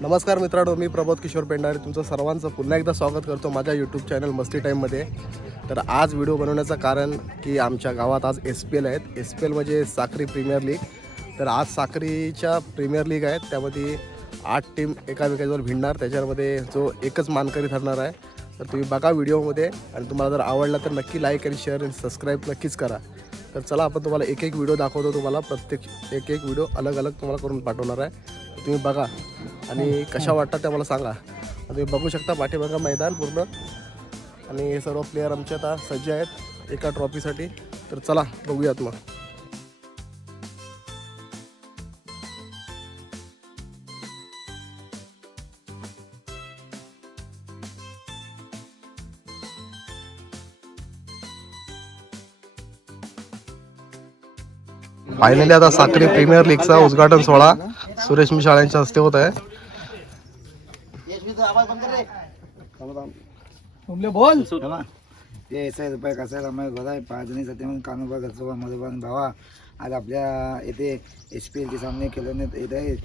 नमस्कार मित्रांनो मी प्रबोध किशोर पेंडारे तुमचं सर्वांचं पुन्हा एकदा स्वागत करतो माझ्या यूट्यूब चॅनल मस्ती टाईममध्ये तर आज व्हिडिओ बनवण्याचं कारण की आमच्या गावात आज एस पी एल आहेत. एस पी एल म्हणजे साखरी प्रीमियर लीग तर आज साखरीच्या प्रीमियर लीग आहेत. त्यामध्ये आठ टीम एकामेकांवर भिडणार. त्याच्यामध्ये जो एकच मानकरी ठरणार आहे. तर तुम्ही बघा व्हिडिओमध्ये आणि तुम्हाला जर आवडला तर नक्की लाईक आणि शेअर आणि सबस्क्राईब नक्कीच करा. तर चला आपण तुम्हाला एक एक व्हिडिओ दाखवतो तुम्हाला. प्रत्येक एक एक व्हिडिओ अलग अलग तुम्हाला करून पाठवणार आहे. तुम्ही बघा. आणि कशा वाटतात त्या मला सांगा. तुम्ही बघू शकता पाठीमागा मैदान पूर्ण. आणि हे सर्व प्लेयर आमचे आता सज्ज आहेत एका ट्रॉफीसाठी तर चला बघूयात मग. फायनली आता साखरी प्रीमियर लीगचा उद्घाटन सोहळा सुरेश मिशाळ यांच्या हस्ते होत आहे. बोल। ते ऐसा रुपये कसा रमाय गोदा पाच जणी सत्य म्हणून कानोबा घरचोबा मधुबान भावा. आज आपल्या येथे एच पी एलचे सामने खेळवण्यात येत आहेत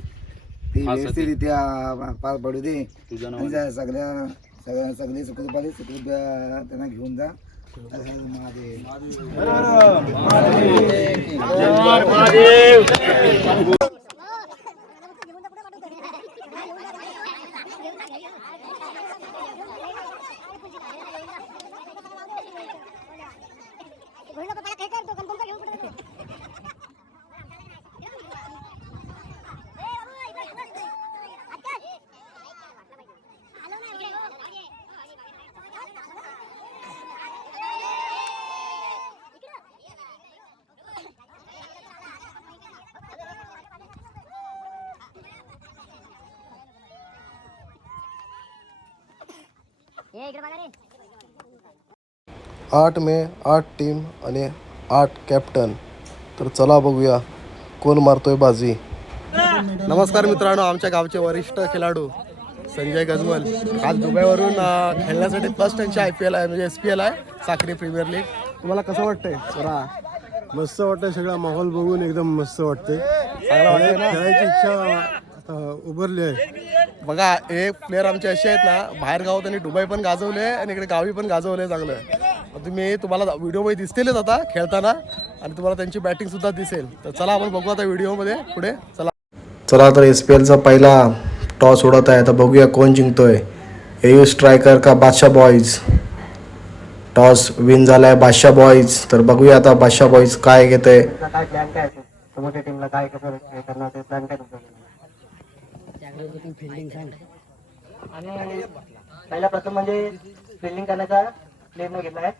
ते व्यवस्थितरित्या पार पडू दे. आणि त्या सगळ्या सगळ्या सगळे सुखरूपाले सुखरूप त्यांना घेऊन जा. महादेव हे इकडे बघा रे आठ मे आठ टीम आणि आठ कॅप्टन. तर चला बघूया कोण मारतोय बाजी. नमस्कार मित्रांनो आमच्या गावचे वरिष्ठ खेळाडू संजय गजमल. आज दुबईवरून खेळण्यासाठी फर्स्ट त्यांची आय पी एल आहे म्हणजे एस पी एल आहे साखरी प्रीमियर लीग तुम्हाला कसं वाटतंय? बरा मस्त वाटतंय सगळा माहोल बघून एकदम मस्त वाटतंय. खेळायची इच्छा आता उभारली आहे. बघा एक प्लेअर आमचे असे आहेत ना बाहेर गाव त्यांनी दुबई पण गाजवले आणि इकडे गावी पण गाजवले चांगलं. तुम्ही तुम्हाला व्हिडिओमध्ये दिसतीलच आता खेळताना. आणि तुम्हाला त्यांची बॅटिंग सुद्धा दिसेल. तर चला आपण बघू आता व्हिडिओमध्ये पुढे चला. चला तर एस पी एलचा पहिला टॉस उडत आहे. आता बघूया कोण जिंकतोय. एयू स्ट्रायकर का बादशाह बॉईज टॉस विन झालाय बादशाह बॉईज तर बघूया आता बादशाह बॉईज काय घेतंय. आणि पहिला प्रथम म्हणजे फिल्डिंग करण्याचा निर्णय घेतला आहे.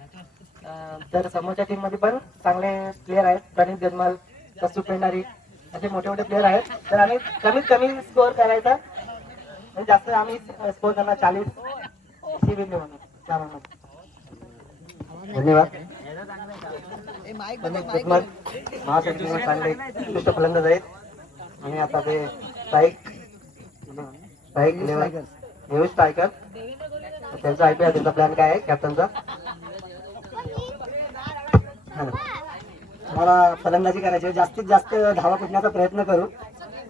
तर समोरच्या टीममध्ये पण चांगले प्लेअर आहेत. प्रणित गजमाल कस्तू पेंडारी असे मोठे मोठे प्लेअर आहेत. तर आम्ही कमीत कमी स्कोअर करायचा. म्हणजे जास्त आम्ही स्कोअर करणार चाळीस. अशी विन म्हणून धन्यवाद. कमीत महासचिव चांगले फलंदाज आहेत. आणि आता ते साईक स्ट्राईक लेवल स्ट्रायकर त्यांचा आयपीएल त्यांचा प्लॅन काय आहे कॅप्टनचा मला फलंदाजी करायची आहे. जास्तीत जास्त धावा कुटण्याचा प्रयत्न करू.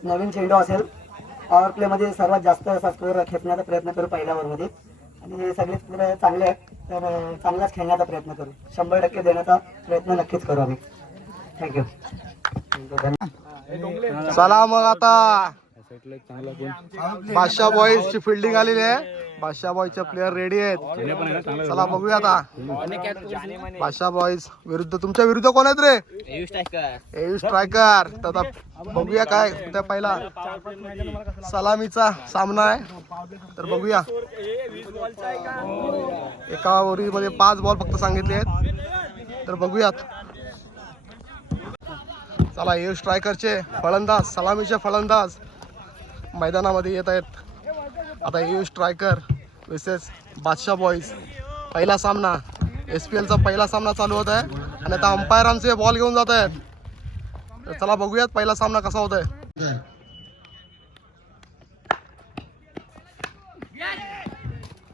नवीन चेंडू असेल पॉवर प्ले मध्ये सर्वात जास्त असा स्कोअर खेचण्याचा प्रयत्न करू पहिल्या ओव्हरमध्ये. आणि सगळेच प्लेयर चांगले आहेत तर चांगलाच खेळण्याचा प्रयत्न करू. शंभर टक्के देण्याचा प्रयत्न नक्कीच करू आम्ही. थँक्यू चला मग आता. बादशाह बॉईज ची फिल्डिंग आलेली आहे. बादशाह बॉईजचे प्लेअर रेडी आहेत. चला बघूया आता. बादशाह बॉईज विरुद्ध तुमच्या विरुद्ध कोण आहेत रे? एयू स्ट्रायकर तर आता बघूया काय त्या पहिला. सलामीचा सामना आहे. तर बघूया. एका ओव्हरीमध्ये पाच बॉल फक्त सांगितले आहेत. तर बघूयात. चला एयू स्ट्रायकरचे फलंदाज सलामीचे फलंदाज. मैदानामध्ये येत आहेत. आता यू स्ट्रायकर विसेस बादशाह बॉईज पहिला सामना. एस पी एलचा पहिला सामना चालू होत आहे. आणि आता अंपायर आमचे बॉल घेऊन जात आहेत. चला बघूयात पहिला सामना कसा होत आहे.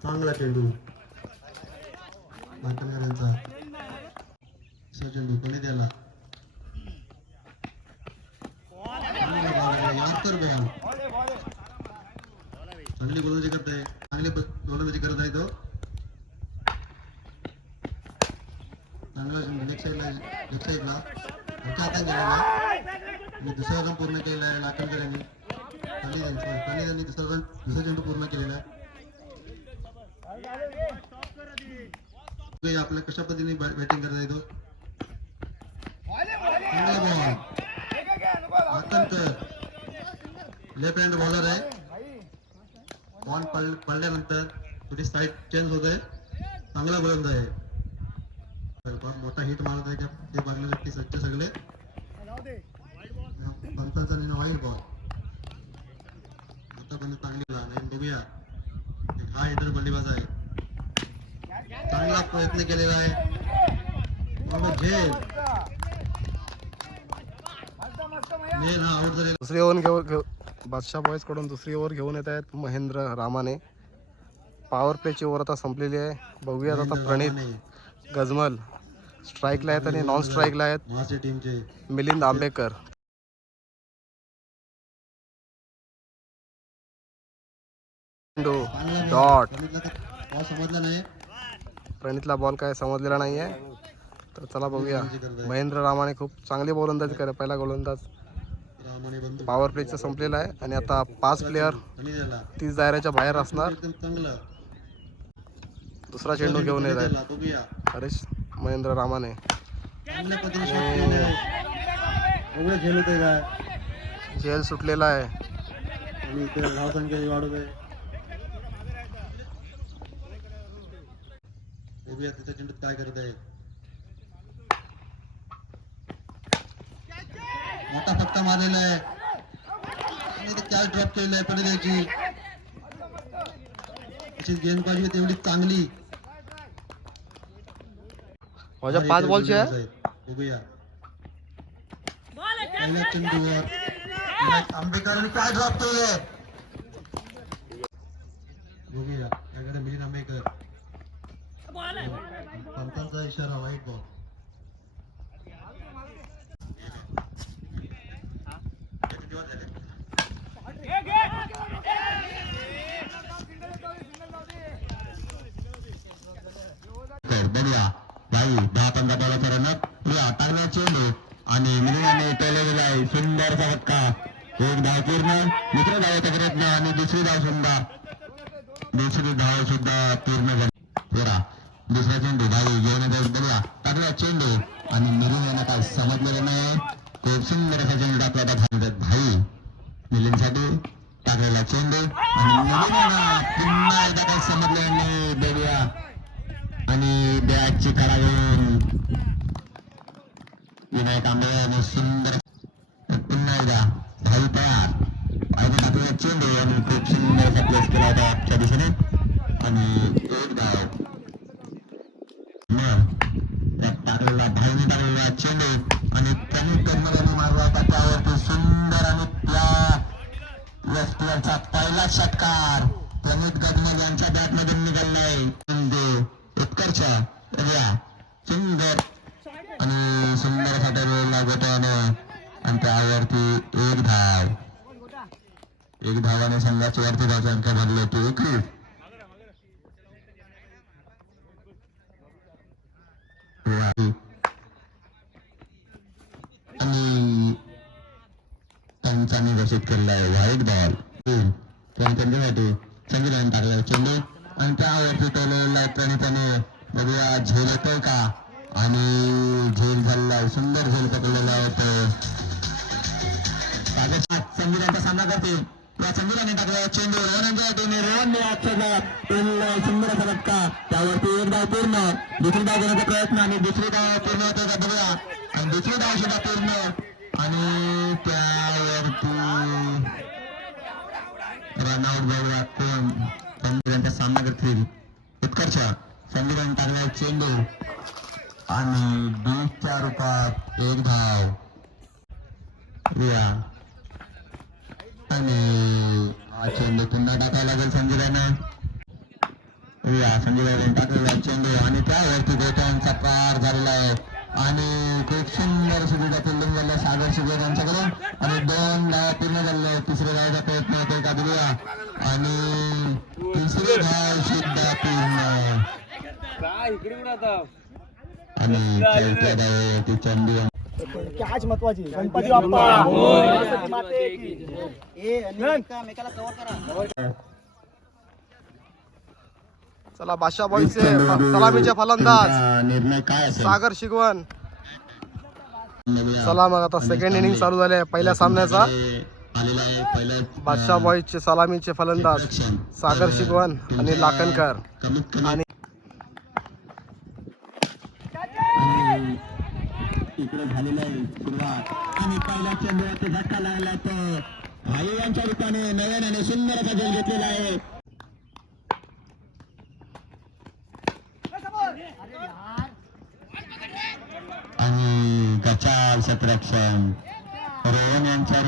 चांगला चेंडू. मार्कनकरांचा चेंडू कोणी दिला याद कर चांगली गोलंदाजी करत आहे चांगली गोलंदाजी करत आहे तो. चांगला लेफ्ट साईडला लेफ्ट साईडला हलका हातात गेलेला. आणि दुसरा रन पूर्ण केलेला आहे लाकणकर यांनी त्यांनी त्यांनी त्यांनी दुसरा रन दुसरा चेंडू पूर्ण केलेला आहे. आपल्या कशा पद्धतीने बॅटिंग करत आहे तो चांगला बॉल लाकणकर लेफ्ट हँड बॉलर आहे. बॉल पड पडल्यानंतर थोडी साईड चेंज होत आहे. चांगला गोलंदाज आहे. मोठा हिट मारत आहे का ते बघण्यासाठी सज्ज सगळे. पंतांचा वाईट बॉल आता पण चांगली आणि बघूया. हा हिटर बल्लेबाज आहे. चांगला प्रयत्न केलेला आहे. झेल. झेल हा आउट झालेला. दुसरी ओव्हर घेऊ घेऊ. बादशाह बॉयजकडून दुसरी ओव्हर घेऊन येत आहेत महेंद्र रामाने. पॉवर प्लेची ओव्हर आता संपलेली आहे. बघूयात आता प्रणित गजमल. स्ट्राईकला आहेत आणि नॉन स्ट्राईकला आहेत मिलिंद आंबेकर डॉट बॉल समजला नाही. प्रणितला बॉल काय समजलेला नाही आहे तर चला बघूया. महेंद्र रामाने खूप चांगली गोलंदाजी करे पहिला गोलंदाज. पॉवर प्लेचं संपलेला आहे. आणि आता पाच त्याला तीस दायऱ्याच्या बाहेर असणार. दुसरा चेंडू घेऊन येत बघूया हरीश महेंद्र रामाने. आहे. झेल सुटलेला आहे. आहे काय करत आहेत मोठा फटका मारलेला आहे. आणि ते कॅच ड्रॉप केलेलं आहे पण त्याची त्याची गेंद पाहिजे तेवढी चांगली. माझ्या पाच बॉलची आहे बघूया. पहिल्या चेंडूवर आंबेकरांनी काय ड्रॉप केलंय बघूया. याकडे मिलिंद आंबेकर इशारा वाईट बॉल बघूया भाई दहा पंधरा बॉलाचा रनअप बघूया टाकला चेंडू आणि मिलिंदाने टोलवलेला आहे सुंदरचा फटका एक धाव पूर्ण दुसऱ्या धावाचा प्रयत्न आणि दुसरी धाव सुद्धा दुसरी धाव सुद्धा पूर्ण झाली. दुसरा चेंडू भाई घेऊन येतात बघूया टाकला चेंडू आणि मिलिंद यांना काय समजलेलं नाही. खूप सुंदर असा चेंडू टाकला त्या भाई. मिलिंदसाठी टाकलेला चेंडू आणि मिलिंद पुन्हा एकदा काही समजलं नाही. बेडिया आणि बॅटची कडा घेऊन विनायक आंबेने सुंदर. पुन्हा एकदा आपल्याला चेंडू आणि खूप सुंदर असा प्लेस केला होता आजच्या दिशेने आणि एक धाव मग टाकलेला भाईने टाकलेला चेंडू आणि मारला होता. त्यावरती सुंदर आणि त्या लेफ्टनरचा पहिला षटकार. प्रमित गजमल यांच्या बॅट मधून निघालाय चेंडू या सुंदर. आणि सुंदर असा लागत आणि त्यावरती धाव एक धावाने संघाची वरती धावचा अंक भरले होते. एकवीस आणि त्यांचा घोषित केलेला आहे. व्हाईट बॉल पण त्यांच्यासाठी संविधान टाकलं चेंडू. आणि त्यावरती टोलवलेला आहे त्याने बघूया झेल येतोय का? आणि झेल झालेला सुंदर झेल पकडलेला होतो तो संविधानचा सामना करतील या संविधाने टाकला चेंडू रोहनांच्या टीमने रोहनने आजच्या टोलला सुंदर असा धक्का त्यावरती एक धाव पूर्ण. दुसरी धाव घेण्याचा प्रयत्न आणि दुसरी धाव पूर्ण होते का बघूया. आणि दुसरी धाव सुद्धा पूर्ण. आणि त्यावरती रनआउट बघूया कोण संविधानचा सामना करतील. उत्कर्ष संविधान टाकला चेंडू. आणि बीचच्या रूपात एक धाव या. आणि हा चेंडू पुन्हा टाकायला लागेल संजयला या संजयला टाकलेला चेंडू आणि त्यावरती गोट्यांचा पार झालेला आहे. आणि खूप सुंदर सुविधा फिल्डिंग झालं सागर शिगर यांच्याकडून. आणि दोन धावा पूर्ण आहेत. तिसऱ्या धावाचा प्रयत्न होतोय का बघूया आणि दुसरे धाव सुद्धा पूर्ण आणि चौथ्या धावेवरती चंदू आज महत्वाची गणपती बाप्पा सरस्वती माते की. चला बादशाह बॉईचे सलामीचे फलंदाज तुमचा निर्णय काय असेल सागर शिगवण बघूया. चला मग आता सेकंड इनिंग चालू झाले पहिल्या सामन्याचा आलेला आहे पहिलं बादशाह बॉईजचे सलामीचे फलंदाज. सागर शिगवण आणि आणि आणि इकडे झालेलं आहे सुरुवात. आणि पहिल्या चंद्राचा धक्का लागला तर भाई यांच्या रूपाने नव्याने सुंदर असा गोल घेतलेला आहे. आणि गचाल सत्रक्षण रोहन यांच्या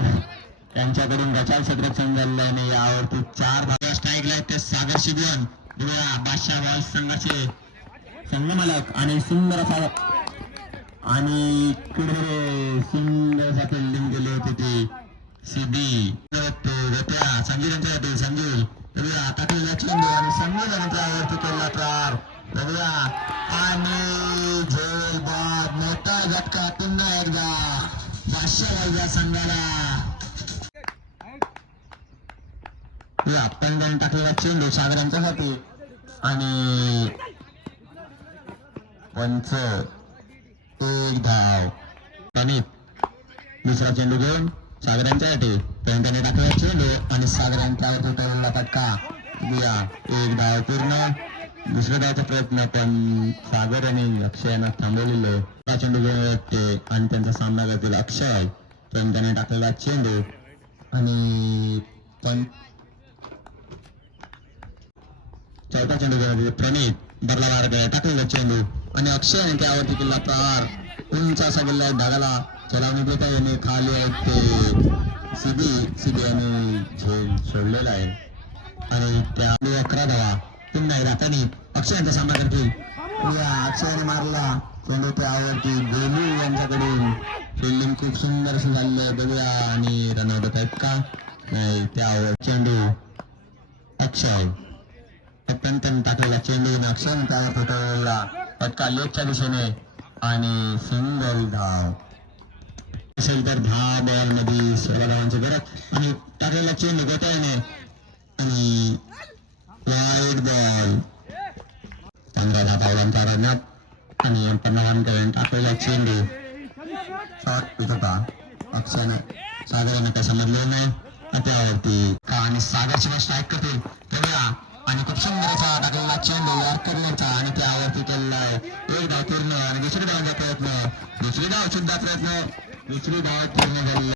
यांच्याकडून गचाल सत्रक्षण झालेलं आहे. आणि यावरती चार धावा. स्ट्राईक लाइट ते सागर शिगवण बादशाह बॉल संघाचे संगमालक आणि सुंदर असा आणि कुठे सिंगसाठी असा गेले होते ते. ती सीबी गत्या संजू यांच्या हाती संजू रविया टाकलेला चेंडू आणि संजू यांच्यावरती केला त्रार रविया आणि झोल बाद मोठा झटका पुन्हा एकदा. पाचशे संघाला. आपण जाऊन टाकलेला चेंडू सागरांच्यासाठी. आणि पंच एक धाव. प्रणित दुसरा चेंडू घेऊन सागरांच्यासाठी त्यांनी टाकलेला चेंडू आणि सागरांच्या तुटवला फटका. दिया. एक धाव पूर्ण. दुसऱ्या धावचा प्रयत्न पण सागर आणि अक्षयानं थांबवलेलं. चेंडू घेऊन येते आणि त्यांचा सामना करतील अक्षय. पण त्याने टाकलेला चेंडू. आणि पण चौथा चेंडू घेऊन प्रणित. बरला मार्ग टाकलेला चेंडू. आणि अक्षय त्यावरती किल्ला प्रहार. उंच असा गेला ढगाला चलावणी देता येणे खाली आहेत ते सिधी सिधी आणि झेल सोडलेला आहे. आणि त्या अकरा धावा. पुन्हा एकदा अक्षय यांचा सामना करतील. अक्षयाने मारला. चेंडू त्यावरती गोलू यांच्याकडून. फिल्डिंग खूप सुंदर असं झालेलं बघूया. आणि रनआउट आहेत का? नाही त्यावर चेंडू. अक्षय. अत्यंत टाकलेला चेंडू. अक्षय त्यावर फुटवलेला फटका लेटच्या दिशेने आणि सिंगल धाव. असेल तर दहा बॉलमध्ये सोळा धावांची गरज आणि टाकलेला चेंडू गोट्याने आणि वाईट बॉल पंधरा दहा धावांचा रनअप आणि पंधरा टाकलेला चेंडू. शॉर्ट पिक होता. पक्षाने सागराने काय समजलं नाही. आणि त्यावरती का आणि सागरची शिवाय स्ट्राईक करतील. तेवढ्या आणि खूप सुंदर असा टाकलेला चेंडू यॉर्करचा आणि त्यावरती केलेला आहे. एक धाव पूर्ण आणि दुसरी धावांचा म्हणजे प्रयत्न. दुसरी धाव सुद्धा प्रयत्न. दुसरी धाव पूर्ण झाली.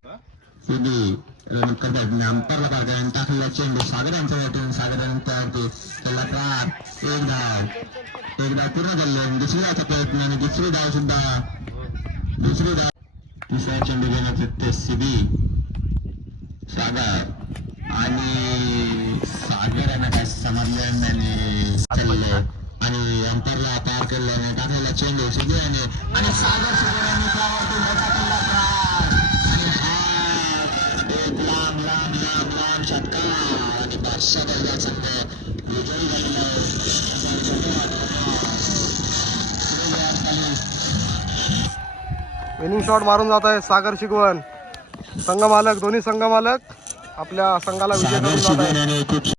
सिधी करतात. अंपरला पारकर टाकलेला चेंडू. सागर यांच्या वाटून सागर त्यावरती केला त्रार एक धाव. एक धाव पूर्ण झाली आणि दुसरी धावचा प्रयत्न आणि दुसरी धाव सुद्धा. दुसरी धाव. तिसरा चेंडू घेण्याचे ते सिबी सागर. आणि सागर यांना काय समजलं नाही चालले आणि अंतरला पार केल्याने टाकलेला चेंडू सिबी आणि आणि सागर सिबी यांनी त्यावरती मोठा केला त्रास आणि एक लांब लांब लांब लांब षटका आणि पाचशे दर्जा संघ विजयी झालेला आहे. असा धन्यवाद सुरेश यार इनिंग शॉट मारून जात आहे सागर शिगवण संघ मालक दोन्ही संघ मालक आपल्या संघाला विजय करून जात आहे.